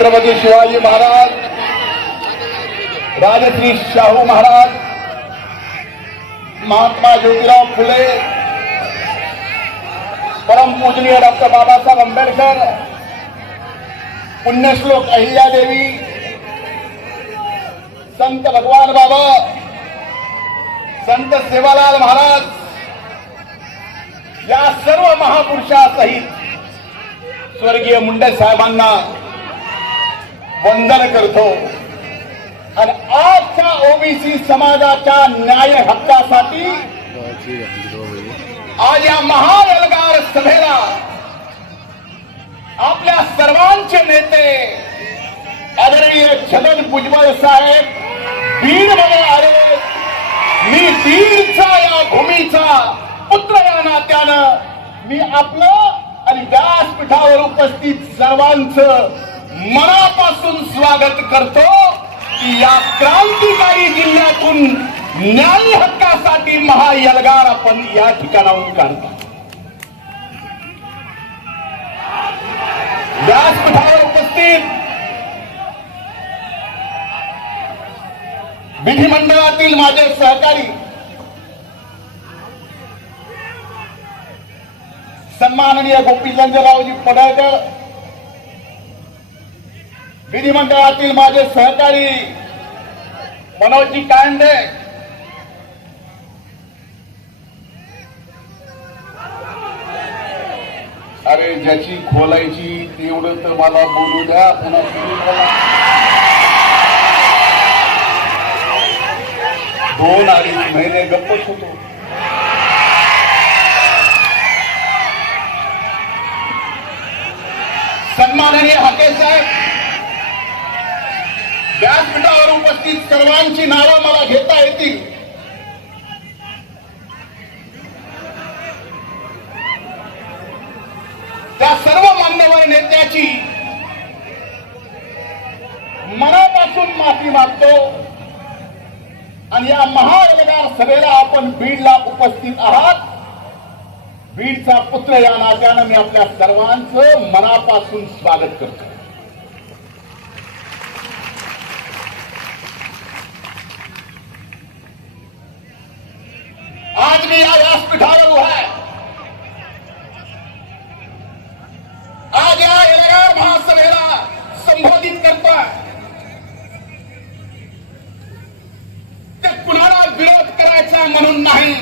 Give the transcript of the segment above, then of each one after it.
Chhatrapati Shivaji Maharaj, Rajshri Shahu Maharaj, Mahatma Jyotirao Phule, परमपूजनीय doctor Babasaheb Ambedkar, पुण्यश्लोक अहिल्यादेवी, संत भगवान बाबा, संत सेवालाल महाराज या सर्व महापुरुषासहित स्वर्गीय मुंडे साहेबांना वंदन करतो आणि आजच्या ओबीसी समाजाच्या न्याय हक्कासाठी आज या महाएल्गार सभेला आपल्या सर्वांचे नेते आदरणीय छगन भुजबळ साहेब बीडमध्ये आले. मी बीडचा या भूमीचा पुत्र या नात्यानं मी आपलं आणि व्यासपीठावर उपस्थित सर्वांचं मनापासून स्वागत करतो की या क्रांतिकारी जिल्ह्यातून न्याय हक्कासाठी महाएल्गार आपण या ठिकाणाहून काढतो. व्यासपीठावर उपस्थित विधिमंडळातील माझे सहकारी सन्माननीय गोपीचंदरावजी पडळकर, विधिमंडळातील माझे सहकारी मनोजजी कांडे, अरे ज्याची खोलायची तेवढं तर मला बोलू द्या. पुन्हा 2-2.5 महिने गप्पच होतो. सन्माननीय हाके साहेब, व्यासपीठावर उपस्थित सर्वांची नावं मला घेता येतील. त्या सर्व मान्यवर नेत्याची मनापासून माफी मागतो आणि या महाएल्गार सभेला आपण बीडला उपस्थित आहात. बीडचा पुत्र या नात्यानं मी आपल्या सर्वांचं मनापासून स्वागत करतो. आज मी या व्यासपीठावर उभा आहे. आज या एल्गार महासभेला संबोधित करतोय. ते कुणाला विरोध करायचा म्हणून नाही,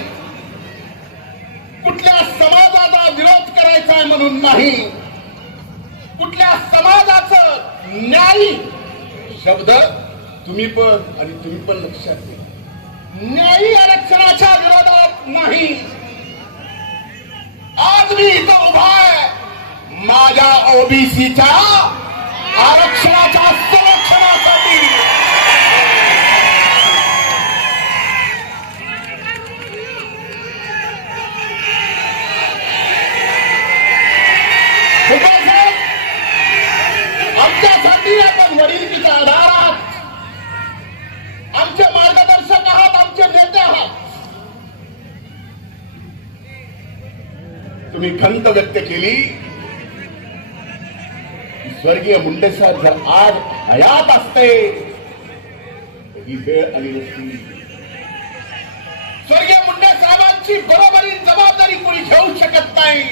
कुठल्या समाजाचा विरोध करायचा म्हणून नाही, कुठल्या समाजाचं न्यायी शब्द तुम्ही पण लक्षात घ्या, न्यायी आरक्षणाच्या विरोधात नाही. आज मी इथं उभा आहे माझ्या ओबीसीच्या आरक्षणाच्या संरक्षणासाठी. आमच्यासाठी आपण वडिलकीच्या आधारात आमचे मार्गदर्शक आहात, आमचे नेते आहात. तुम्ही खंत व्यक्त केली. स्वर्गीय मुंडे साहेब जर आज हयात असते ही वेळ आली नसती. स्वर्गीय मुंडे साहेबांची बरोबरी जबाबदारी कोणी घेऊ शकत नाही,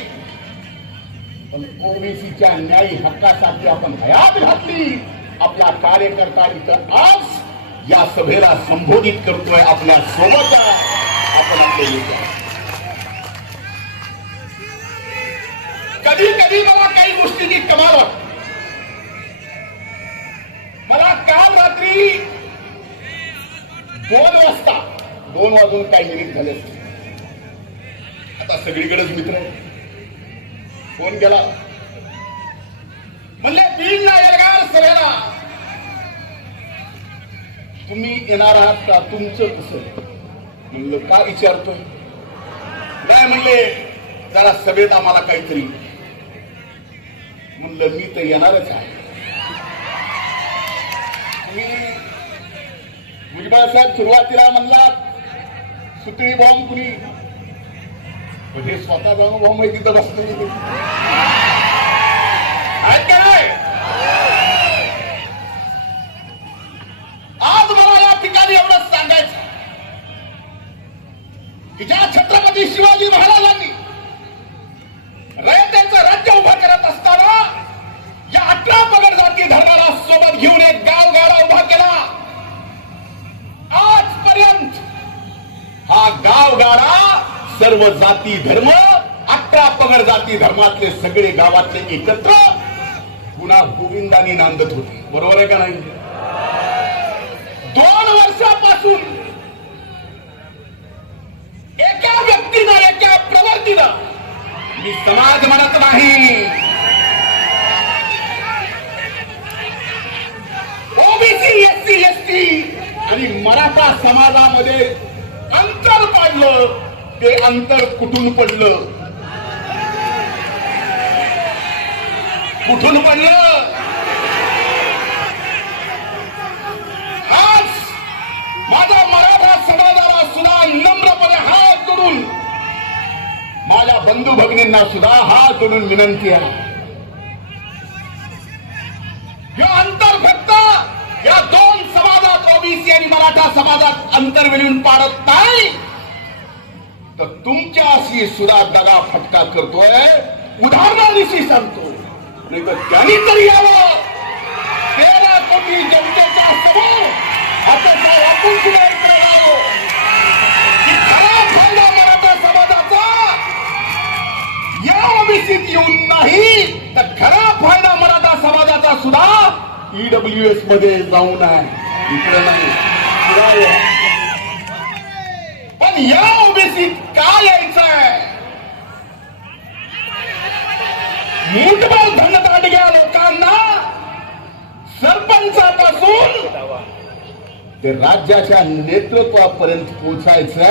पण ओबीसीच्या न्यायी हक्कासाठी आपण हयात घातली. आपला कार्यकर्ता इथं आज या सभेला संबोधित करतोय. आपल्या सोबत आपण आपले नेते. कधी कधी मला काही गोष्टीची कमाल वाटते. मला काल रात्री 2 वाजून काही मिनिट झाले. आता सगळीकडेच मित्र फोन केला, म्हणले बीडला एल्गार सभेला तुम्ही येणार आहात का, तुमचं कसं. म्हणलं का विचारतोय. नाही म्हणले जरा सभेत आम्हाला काहीतरी. म्हणलं मी तर येणारच आहे. भुजबळ साहेब सुरुवातीला म्हणलात सुतळी बॉम्ब कुणी, हे स्वतः अनुभव माहिती तर बसतो आहेत का नाही. सर्व जाती धर्म 11 पगड जाती धर्मातले सगळे गावातले एकत्र पुन्हा गोविंदानी नांदत होते. बरोबर आहे का नाही? 2 वर्षापासून एका व्यक्तीनं एका प्रवर्तीनं, मी समाज म्हणत नाही, ओबीसी एससी एसटी आणि मराठा समाजामध्ये अंतर पडलं. ते अंतर कुठून पडलं? कुठून पडलं? आज माझ्या मराठा समाजाला सुद्धा नम्रपणे हात जोडून, माझ्या बंधू भगिनींना सुद्धा हात जोडून विनंती आहे, हे अंतर फक्त या 2 समाजात ओबीसी आणि मराठा समाजात अंतर विलीन पाडत नाही, तर तुमच्याशी सुद्धा दगा फटका करतोय. उदाहरणाविषयी सांगतो, नाही तर त्यांनी तरी यावं 13 कोटी जनतेच्या समोर आता आपण सुद्धा इकडे राहावं की खरा फायदा मराठा समाजाचा या ओबीसीत येऊन नाही, तर खरा फायदा मराठा समाजाचा सुद्धा ईडब्ल्यूएस मध्ये जाऊन आहे, इकडे नाही. पण या ओबीसीत का यायचंय? मुठभर धनदांडग्या लोकांना सरपंचापासून ते राज्याच्या नेतृत्वापर्यंत पोहोचायचं,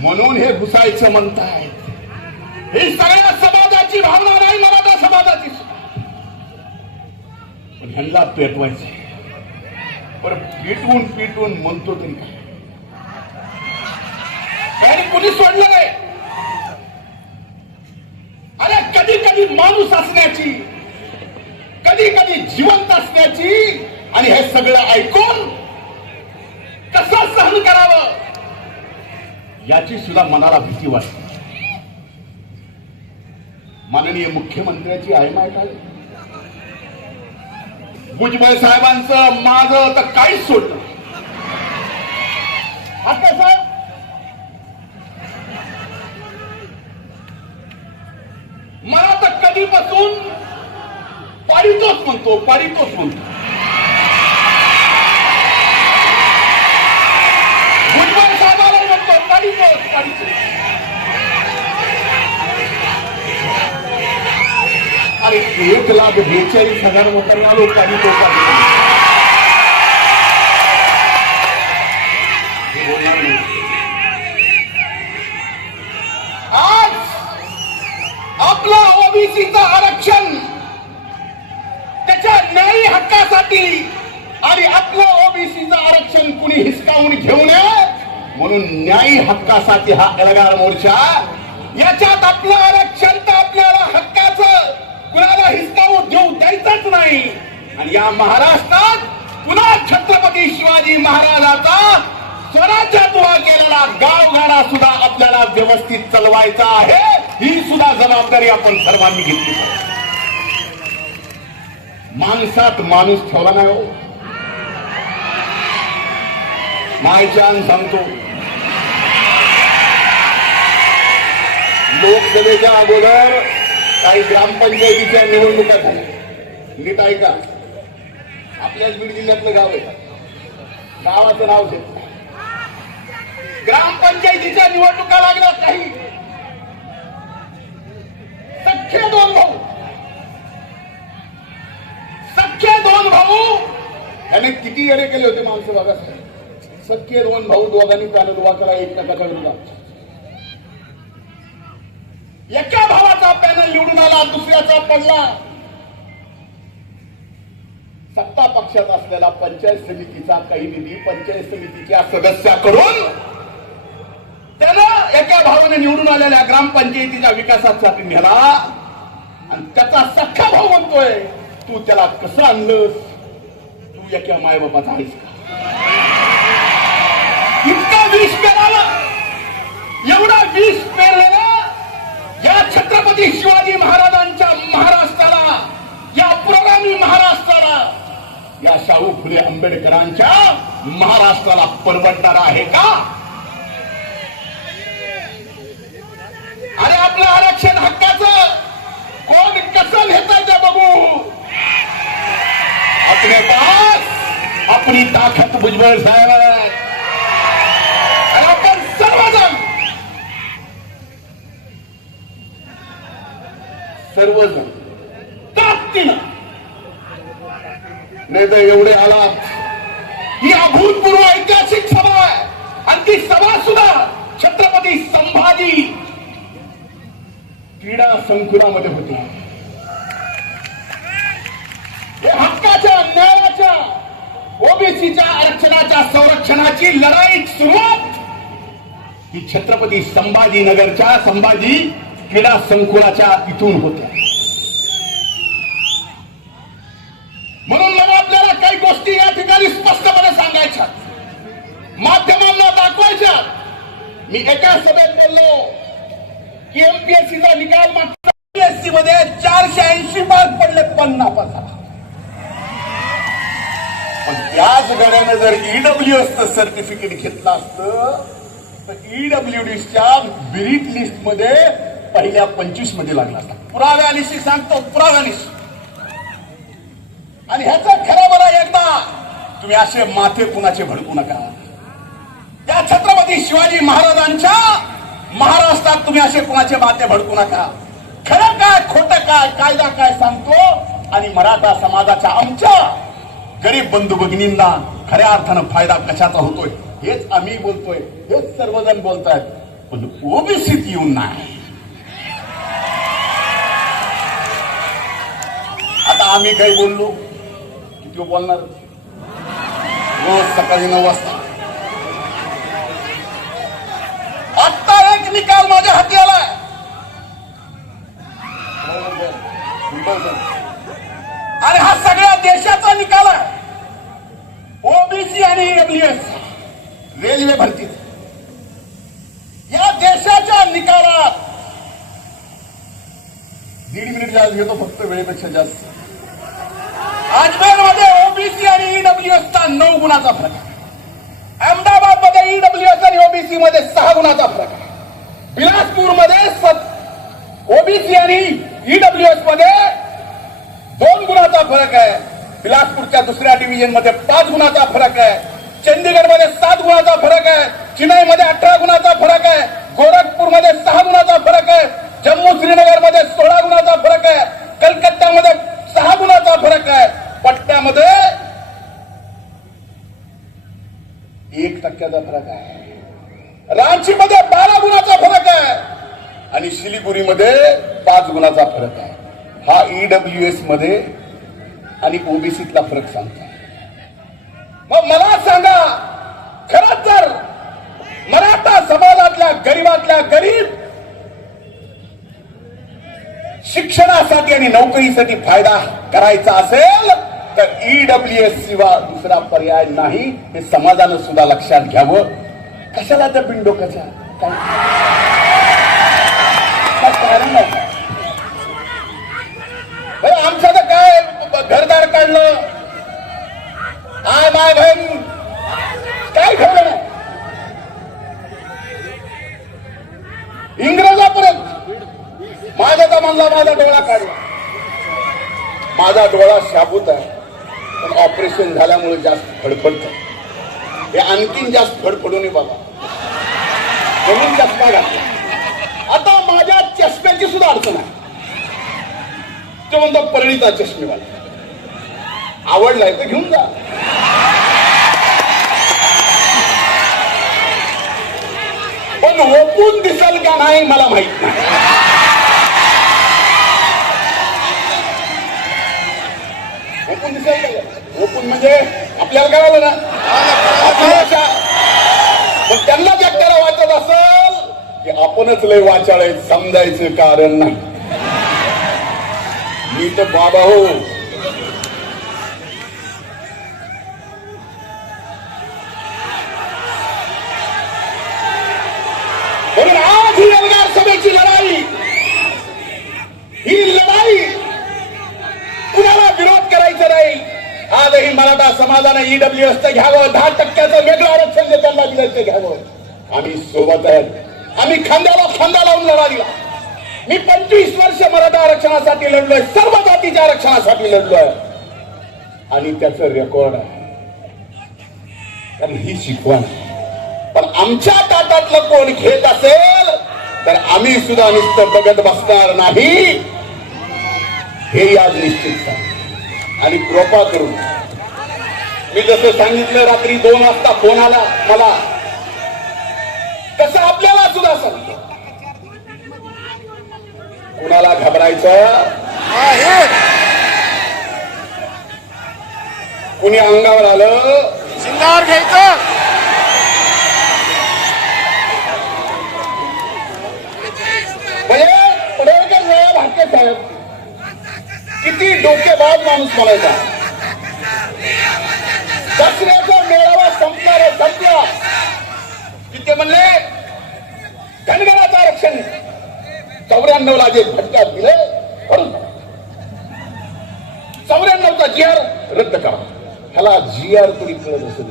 म्हणून हे घुसायचं म्हणतायत. ही सगळ्या समाजाची भावना नाही, मराठा समाजाची. पण ह्यांना पेटवायचंय. पण पिटवून पिटवून म्हणतो तरी काय? त्यांनी कुणी सोडलं नाही. अरे कधी कधी माणूस असण्याची, कधी कधी जिवंत असण्याची, आणि हे सगळं ऐकून कसं सहन करावं याची सुद्धा मनाला भीती वाटते. माननीय मुख्यमंत्र्याची आहे माहिती, भुजबळ साहेबांचं माझं तर काहीच सोडलं. आता साहेब मला तर कधीपासून पाडितोच म्हणतो. भुजबळ साहेबाला म्हणतो पाडितोच. अरे 1,42,000 लोकांना लोकांनी तो आज आपला ओबीसीचं आरक्षण त्याच्या न्यायी हक्कासाठी, आणि आपलं ओबीसीचं आरक्षण कुणी हिसकावून घेऊ नये म्हणून न्यायी हक्कासाठी हा एल्गार मोर्चा. याच्यात आपलं आरक्षण तर आपल्याला हक्काचं कुणाला हिसकावू देऊ द्यायचंच नाही. आणि या महाराष्ट्रात पुन्हा छत्रपती शिवाजी महाराजाचा स्वराज्यात उभा केलेला गावगाडा सुद्धा आपल्याला व्यवस्थित चालवायचा आहे. ही सुद्धा जबाबदारी आपण सर्वांनी घेतली. माणसात माणूस ठेवला नाही हो. मायच्यान सांगतो, लोकसभेच्या अगोदर काही ग्रामपंचायतीच्या निवडणुका झाल्या. नीट ऐका, आपल्याच बीड जिल्ह्यातलं गाव आहे, गावाचं नाव घेत. ग्रामपंचायतीच्या निवडणुका लागल्या. काही सख्खे दोन भाऊ त्याने किती येडे केले होते माणसं बघा. सख्खे 2 भाऊ, दोघांनी पॅनल उभा करा एकमेकाच्या विरोधात. एका भावाचा पॅनल निवडून आला, दुसऱ्याचा पडला. सत्ता पक्षात असलेला पंचायत समितीचा काही निधी पंचायत समितीच्या सदस्याकडून त्यानं एका भावाने निवडून आलेल्या ग्रामपंचायतीच्या विकासासाठी नेला. आणि त्याचा सख्खा भाऊ म्हणतोय, तू त्याला कसं आणलंस? तू एका मायबापाचा आहेस का? इतका विष पेरावा, एवढा विष पेरलेला या छत्रपती शिवाजी महाराजांच्या महाराष्ट्राला, या पुरोगामी महाराष्ट्राला, या शाहू फुले आंबेडकरांच्या महाराष्ट्राला परवडणार आहे का? आणि आपलं आरक्षण हक्काचं कोण कसं घेतंय ते बघू. अपने पास अपनी ताकद भुजबळ साहेब आहे. आणि आपण सर्वजण ताकदीनं, नाही तर एवढे आलात. ही अभूतपूर्व ऐतिहासिक सभा आहे आणि ती सभा सुद्धा छत्रपती संभाजी क्रीडा संकुलामध्ये होती. हे हक्काच्या, न्यायाच्या, ओबीसीच्या आरक्षणाच्या संरक्षणाची लढाई सुरुवात ही छत्रपती संभाजीनगरच्या संभाजी क्रीडा संकुलाच्या इथून होत्या. म्हणून मला आपल्याला काही गोष्टी या ठिकाणी स्पष्टपणे सांगायच्या, माध्यमांना दाखवायच्या. मी एका सभेत बोललो की एमपीएससीचा निकाल मागच्या एमपीएससी मध्ये 480 मार्क पडले 50%. पण त्याच गड्याने जर ईडब्ल्यूएसचं सर्टिफिकेट घेतलं असतं तर ईडब्ल्यूडीच्या मेरिट लिस्ट मध्ये पहिल्या 25 मध्ये लागला असता. पुराव्यानिशी सांगतो, पुराव्यानिशी. आणि ह्याचा खरा बरा एकदा तुम्ही असे माथे कुणाचे भडकू नका. त्या छत्रपती शिवाजी महाराजांच्या महाराष्ट्रात तुम्ही असे कुणाचे माथे भडकू नका. खरं काय, खोटं काय, कायदा काय सांगतो आणि मराठा समाजाच्या आमच्या गरीब बंधू भगिनींना खऱ्या अर्थानं फायदा कशाचा होतोय हेच आम्ही बोलतोय, हेच सर्वजण बोलतायत. पण ओबीसीत येऊन नाही. आता आम्ही काही बोललो किती बोलणार. रोज सकाळी 9 वाजता आता एक निकाल माझ्या हाती आलाय. आणि हा सगळ्या देशाचा निकाल आहे. ओबीसी आणि ईडब्ल्यूएस रेल्वे भरती या देशाच्या निकालात 1.5 मिनिट जास्त घेतो, फक्त वेळेपेक्षा जास्त. अजमेर मध्ये ओबीसी आणि ईडब्ल्यूएसचा 9 गुणाचा फरक आहे. अहमदाबाद मध्ये ईडब्ल्यूएस आणि ओबीसी मध्ये 6 गुणाचा फरक आहे. बिलासपूर मध्ये ओबीसी आणि ईडब्ल्यूएस मध्ये 2 गुणाचा फरक आहे. बिलासपूरच्या दुसऱ्या डिव्हिजन मध्ये 5 गुणाचा फरक आहे. चंदीगड मध्ये 7 गुणाचा फरक आहे. चेन्नई मध्ये 18 गुणाचा फरक आहे. गोरखपूर मध्ये 6 गुणाचा फरक आहे. जम्मू श्रीनगर मध्ये 16 गुणाचा फरक आहे. कलकत्त्यामध्ये 6 गुणाचा फरक आहे. पट्ट्यामध्ये 1% फरक आहे. रांचीमध्ये 12 गुणाचा फरक आहे आणि शिलिगुरीमध्ये 5 गुणाचा फरक आहे. हा ईडब्ल्यूएस मध्ये आणि ओबीसीतला फरक सांगतो. मग मला सांगा, खरंच जर मराठा समाजातल्या गरीबातल्या गरीब शिक्षणासाठी आणि नोकरीसाठी फायदा करायचा असेल तर ईडब्ल्यूएस शिवाय दुसरा पर्याय नाही. हे समाजानं सुद्धा लक्षात घ्यावं. कशाला त्या बिनडोकाच्या कारण नाही. आमचं तर काय घरदार काढलं, आय माय बहीण काय ठेवलं नाही. इंग्रजापर्यंत माझ्या जमानला माझा डोळा काढला. माझा डोळा शाबूत आहे पण ऑपरेशन झाल्यामुळे जास्त फडफडत. हे आणखीन जास्त फडफडू नये बाबा. म्हणून चष्मा घातला. आता माझ्या चष्म्याची सुद्धा अडचण आहे. तो म्हणतो परिणिता चष्मेवाला. आवडलाय तर घेऊन जा. पण ओपून दिसेल का नाही मला माहित नाही. ओपून दिसेल का? ओपून म्हणजे आपल्याला काय आलं ना आपल्या. पण त्यांना जग त्याला वाचत असेल की आपणच लय वाचाळ समजायचं कारण नाही. मी तर बाबा हो. म्हणून आज ही एल्गार सभेची लढाई, ही लढाई कुणाला विरोध करायचा नाही. आजही मराठा समाजाने ईडब्ल्यूएसचं घ्यावं. 10% वेगळं आरक्षण जे त्यांना दिलं ते घ्यावं. आम्ही सोबत आहेत. आम्ही खांद्याला खांदा लावून लढा दिला. मी 25 वर्ष मराठा आरक्षणासाठी लढलोय, सर्व जातीच्या आरक्षणासाठी लढलोय आणि त्याचं रेकॉर्ड आहे. कारण ही शिकवण. पण आमच्या ताटातलं कोण घेत असेल तर आम्ही सुद्धा नुसतं बघत बसणार नाही, हे आज निश्चित आहे. आणि कृपा करून मी जसं सांगितलं रात्री 2 वाजता फोन आला मला, तसं आपल्याला सुद्धा सांगतो, कुणाला घबरायचं, कुणी अंगावर आलं शिंगावर घ्यायचं. म्हणजे पडळकर साहेब, हाके साहेब किती डोकेबाज माणूस म्हणायचा. दसऱ्याचा मेळावा संपला की ते म्हणले धनगराचं आरक्षण 94 ला जे फटक्यात दिले, 94चा GR रद्द करा. ह्याला GR तरी कळत असेल.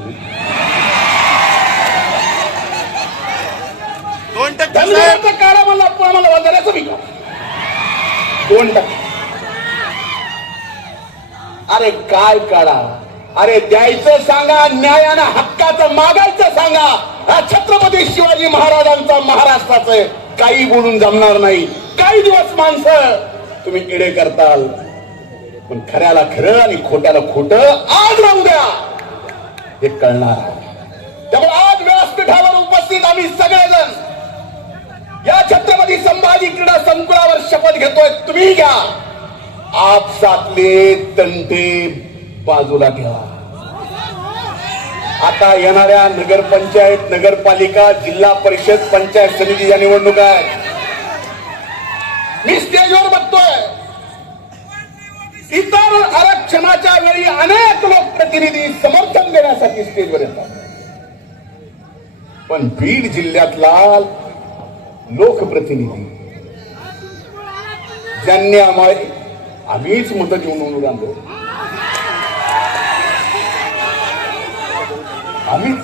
2% धनगराचा काढा मला आम्हाला वाजण्याचं विका 2%. अरे काय काढा, अरे द्यायचं सांगा, न्यायानं हक्काचं मागायचं सांगा. हा छत्रपती शिवाजी महाराजांचा महाराष्ट्राचं काही बोलून जमणार नाही. काही दिवस माणसं तुम्ही इडे करताल, पण खऱ्याला खरं आणि खोट्याला खोटं आज राहू द्या, हे कळणार. त्यामुळे आज व्यासपीठावर उपस्थित आम्ही सगळेजण या छत्रपती संभाजी क्रीडा संकुलावर शपथ घेतोय. तुम्ही घ्या, आपसातले तंटे बाजूला ठेवा. आता येणाऱ्या नगरपंचायत, नगरपालिका, जिल्हा परिषद, पंचायत समितीच्या निवडणुका आहेत. मी स्टेजवर बघतोय, इतर आरक्षणाच्या वेळी अनेक लोकप्रतिनिधी समर्थन देण्यासाठी स्टेजवर येतात, पण बीड जिल्ह्यातला लोकप्रतिनिधी ज्यांनी आम्हीच मतं देऊन आणलो, आम्हीच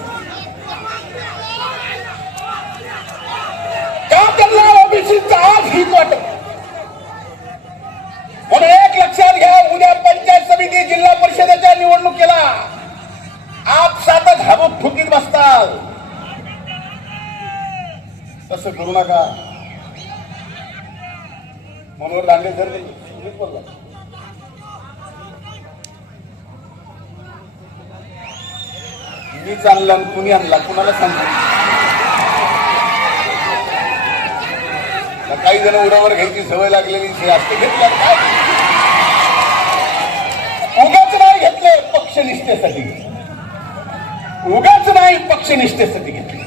का त्यांना ओबीसीचा आज ही वाटत. म्हणून एक लक्षात घ्या, उद्या पंचायत समिती, जिल्हा परिषदेच्या निवडणुकीला आपसातच हबूक फुकीत बसताल, तसं करू नका. मनोहर लांडे सर बोलला, मीच आणला कुणी आणला कुणाला सांगतो. काही जण उडावर घ्यायची सवय लागलेली असते, घेतल्या काय उगाच नाही घेतले, पक्षनिष्ठेसाठी. उगाच नाही, पक्षनिष्ठेसाठी घेतले.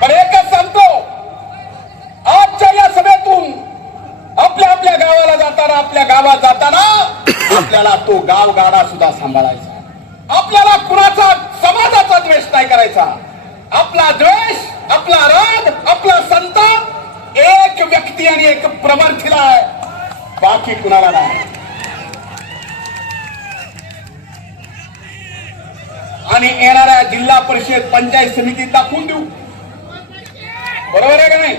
पण एकच सांगतो, आजच्या या सभेतून आपल्या आपल्या गावाला जाताना, आपल्या गावात जाताना आपल्याला तो गाव गाडा सुद्धा सांभाळायचा. आपल्याला कुणाचा समाजाचा द्वेष नाही करायचा. आपला द्वेष, आपला राग, आपला संताप एक व्यक्ती आणि एक प्रवर्तीला आहे, बाकी कुणाला नाही. आणि येणाऱ्या जिल्हा परिषद, पंचायत समितीत दाखवून देऊ. बरोबर आहे का नाही?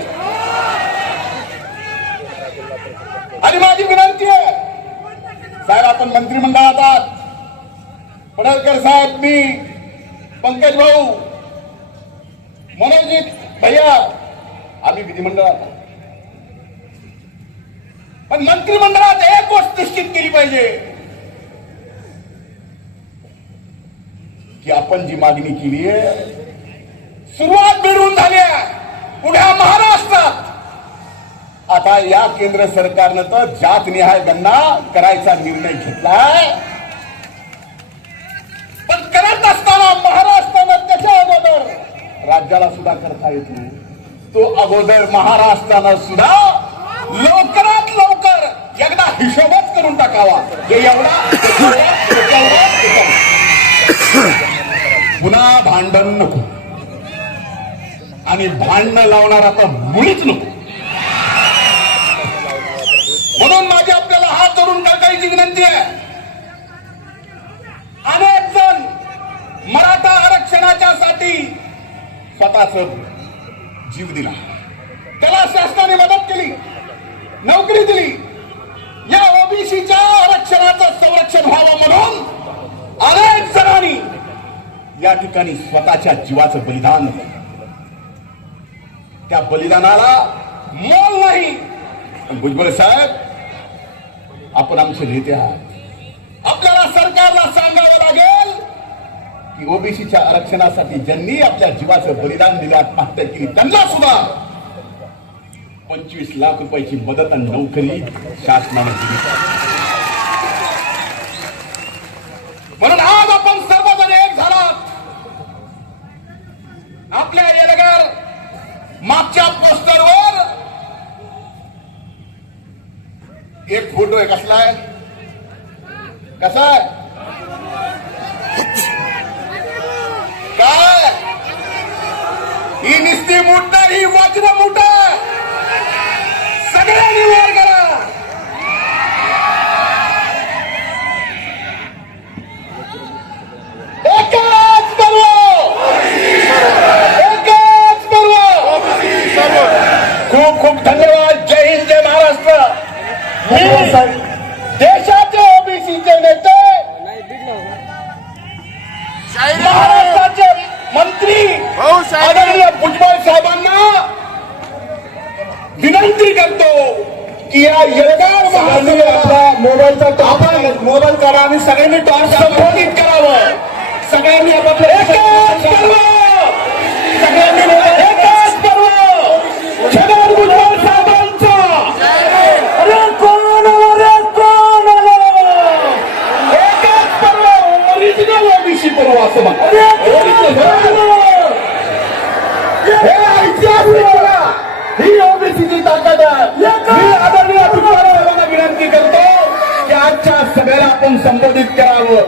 आणि माझी विनंती आहे साहेब, आपण मंत्रिमंडळात आहात, पडळकर साहेब, मी, पंकज भाऊ, मनोजी भैया, आम्ही विधिमंडळात आहोत. पण मंत्रिमंडळात एक गोष्ट निश्चित केली पाहिजे की आपण जी मागणी केली आहे, सुरुवात मिळवून झाली आहे. पुढ्या महाराष्ट्रात आता या केंद्र सरकारनं तर जातनिहाय गणना करायचा निर्णय घेतलाय. पण करत असताना महाराष्ट्रानं त्याच्या अगोदर राज्याला सुद्धा करता येत नाही. तो अगोदर महाराष्ट्रानं सुद्धा लवकरात लवकर एकदा हिशोबच करून टाकावा. हे एवढा पुन्हा भांडण नको आणि भांडणं लावणारा तर मुळीच नको. म्हणून माझी आपल्याला हात जोडून टाकायची विनंती आहे. अनेक जण मराठा आरक्षणाच्या साठी स्वतःच जीव दिला. त्याला शासनाने मदत केली, नोकरी दिली. या ओबीसीच्या आरक्षणाचं संरक्षण व्हावं म्हणून अनेक जणांनी या ठिकाणी स्वतःच्या जीवाचं बलिदान दिलं. त्या बलिदानाला मोल नाही. पण भुजबळ साहेब, आपण आमचे नेते आहात. आपल्याला सरकारला सांगावं लागेल की ओबीसीच्या आरक्षणासाठी ज्यांनी आपल्या जीवाचं बलिदान दिलं, आत्महत्या केली, त्यांना सुद्धा 25 लाख रुपयाची मदत आणि नोकरी शासनाने दिली. म्हणून आज आपण सर्वजण एक झालात. आपल्या एल्गार मागच्या पोस्टरवर एक फोटो आहे. कसला आहे? कसा आहे? काय ही निस्ती मूठ नाही, ही वज्र मूठ आहे. सगळ्यांनी वर करा. एकच पर्व, एकच पर्व. खूप खूप धन्यवाद. जय हिंद, जय महाराष्ट्र. मी देशाचे ओबीसीचे नेते, महाराष्ट्राचे मंत्री आदरणीय भुजबळ साहेबांना विनंती करतो की या एल्गार आपला मोबाईल करा आणि सगळ्यांनी टॉर्च संबोधित करावं. सगळ्यांनी आपापलं एकच पर्व, सगळ्यांनी एकच पर्व. छगन भुजबळ साहेबांचा अरे कोण रे कोण एकच पर्व, ओरिजिनल ओबीसी पर्व असं म्हणा. हे ऐतिहासिक ही ओबीसीची ताकद आहे. मी आदरणीय भुजबळ साहेबांना विनंती करतो की आजच्या सभेला आपण संबोधित करावं.